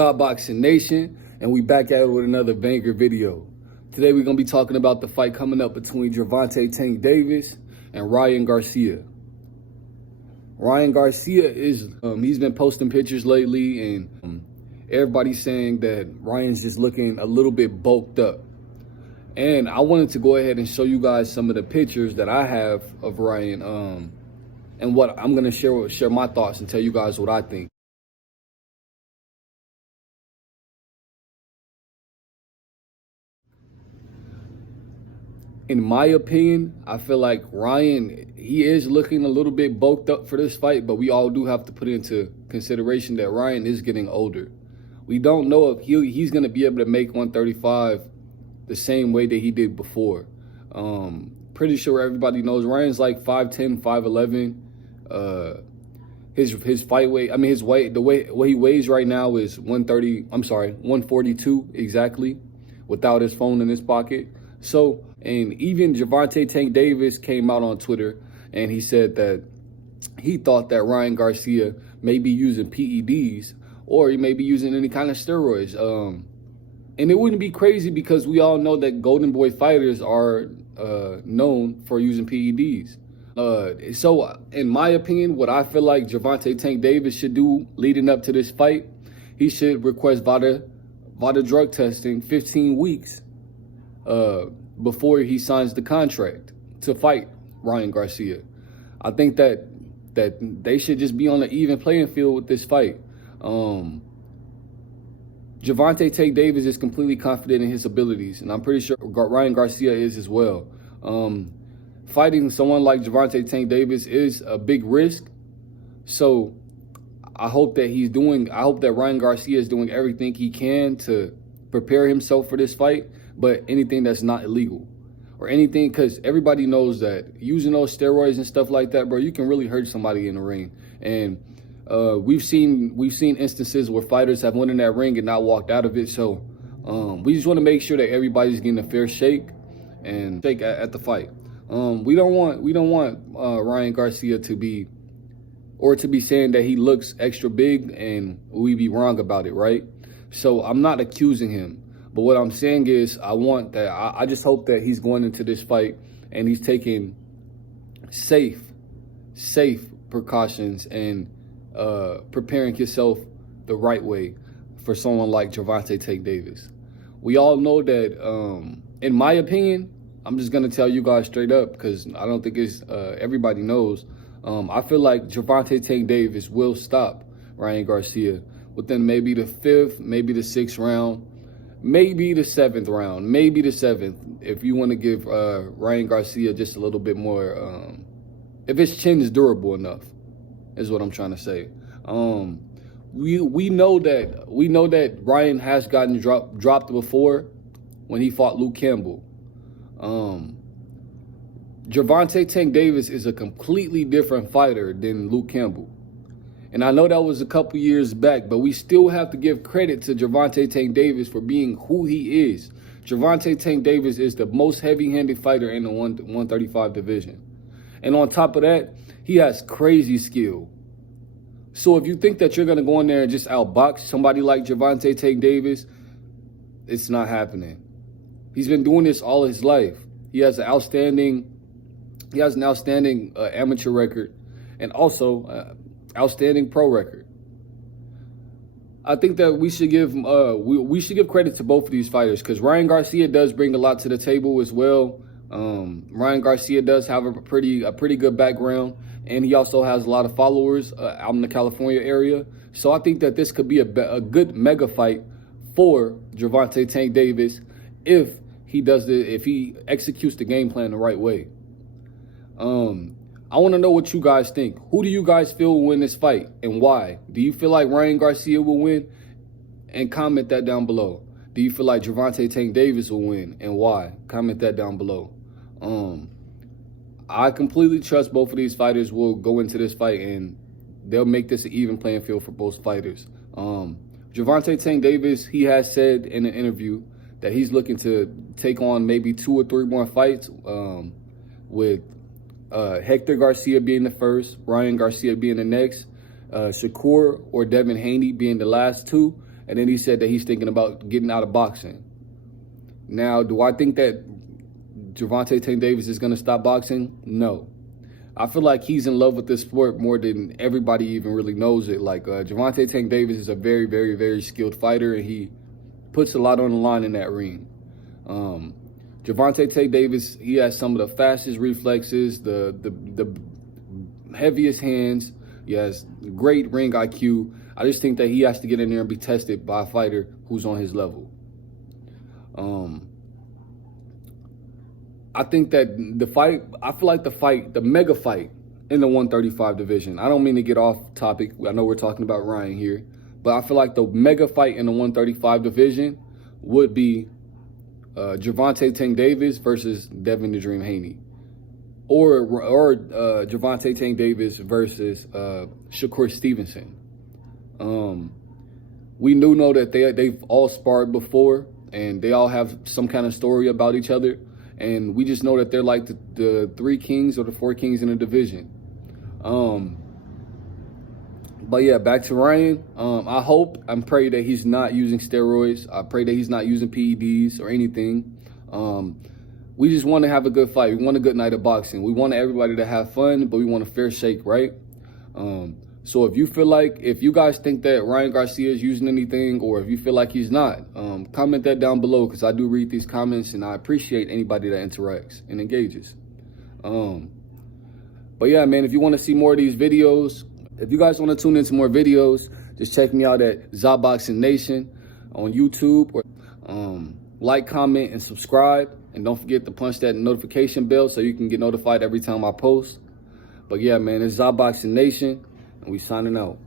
Zot Boxing Nation, and we back at it with another banger video. Today we're gonna be talking about the fight coming up between Gervonta Tank Davis and Ryan Garcia. Ryan Garcia he's been posting pictures lately, and everybody's saying that Ryan's just looking a little bit bulked up. And I wanted to go ahead and show you guys some of the pictures that I have of Ryan, and what I'm gonna share my thoughts and tell you guys what I think. In my opinion, I feel like Ryan, he is looking a little bit bulked up for this fight, but we all do have to put into consideration that Ryan is getting older. We don't know if he's going to be able to make 135 the same way that he did before. Pretty sure everybody knows Ryan's like 5'10", 5'11". His fight weight, I mean his weight, what he weighs right now is 142 exactly, without his phone in his pocket. So, and even Gervonta Tank Davis came out on Twitter and he said that he thought that Ryan Garcia may be using PEDs or he may be using any kind of steroids. And it wouldn't be crazy because we all know that Golden Boy fighters are known for using PEDs. So, in my opinion, what I feel like Gervonta Tank Davis should do leading up to this fight, he should request vada drug testing 15 weeks before he signs the contract to fight Ryan Garcia. I think that they should just be on an even playing field with this fight. Gervonta Tank Davis is completely confident in his abilities, and I'm pretty sure Ryan Garcia is as well. Fighting someone like Gervonta Tank Davis is a big risk, so I hope that Ryan Garcia is doing everything he can to prepare himself for this fight, but anything that's not illegal or anything, because everybody knows that using those steroids and stuff like that, bro, you can really hurt somebody in the ring. And we've seen instances where fighters have went in that ring and not walked out of it. So we just want to make sure that everybody's getting a fair shake at the fight. We don't want Ryan Garcia to be saying that he looks extra big and we be wrong about it, right? So I'm not accusing him, but what I'm saying is I just hope that he's going into this fight and he's taking safe precautions and preparing himself the right way for someone like Gervonta Tank Davis. We all know that, in my opinion, I'm just going to tell you guys straight up because I don't think everybody knows. I feel like Gervonta Tank Davis will stop Ryan Garcia within maybe the 5th, maybe the 6th round, maybe the 7th round, maybe the 7th, if you want to give Ryan Garcia just a little bit more, if his chin is durable enough, is what I'm trying to say. We know that Ryan has gotten dropped before when he fought Luke Campbell. Gervonta Tank Davis is a completely different fighter than Luke Campbell. And I know that was a couple years back, but we still have to give credit to Gervonta Tank Davis for being who he is. Gervonta Tank Davis is the most heavy-handed fighter in the 135 division. And on top of that, he has crazy skill. So if you think that you're going to go in there and just outbox somebody like Gervonta Tank Davis, it's not happening. He's been doing this all his life. He has an outstanding amateur record and also outstanding pro record. I think that we should give credit to both of these fighters because Ryan Garcia does bring a lot to the table as well. Ryan Garcia does have a pretty good background, and he also has a lot of followers out in the California area. So I think that this could be a good mega fight for Gervonta Tank Davis if he executes the game plan the right way. I want to know what you guys think. Who do you guys feel will win this fight and why? Do you feel like Ryan Garcia will win? And comment that down below. Do you feel like Gervonta Tank Davis will win and why? Comment that down below. I completely trust both of these fighters will go into this fight and they'll make this an even playing field for both fighters. Gervonta Tank Davis, he has said in an interview that he's looking to take on maybe 2 or 3 more fights, with Hector Garcia being the first, Ryan Garcia being the next, Shakur or Devin Haney being the last 2, and then he said that he's thinking about getting out of boxing. Now, do I think that Gervonta Tank Davis is going to stop boxing? No. I feel like he's in love with this sport more than everybody even really knows it. Like, Gervonta Tank Davis is a very, very, very skilled fighter, and he puts a lot on the line in that ring. Gervonta Tank Davis, he has some of the fastest reflexes, the heaviest hands. He has great ring IQ. I just think that he has to get in there and be tested by a fighter who's on his level. I think that the mega fight in the 135 division, I don't mean to get off topic. I know we're talking about Ryan here, but I feel like the mega fight in the 135 division would be Gervonta Tank Davis versus Devin the Dream Haney. Or Gervonta Tank Davis versus Shakur Stevenson. We do know that they've all sparred before, and they all have some kind of story about each other. And we just know that they're like the 3 kings or the 4 kings in the division. But yeah, back to Ryan. I hope and pray that he's not using steroids. I pray that he's not using PEDs or anything. We just want to have a good fight. We want a good night of boxing. We want everybody to have fun, but we want a fair shake, right? So if you guys think that Ryan Garcia is using anything, or if you feel like he's not, comment that down below, because I do read these comments and I appreciate anybody that interacts and engages. But yeah, man, if you want to see more of these videos, if you guys want to tune into more videos, just check me out at ZaBoxing Nation on YouTube, or like, comment, and subscribe. And don't forget to punch that notification bell so you can get notified every time I post. But yeah, man, it's ZaBoxing Nation, and we signing out.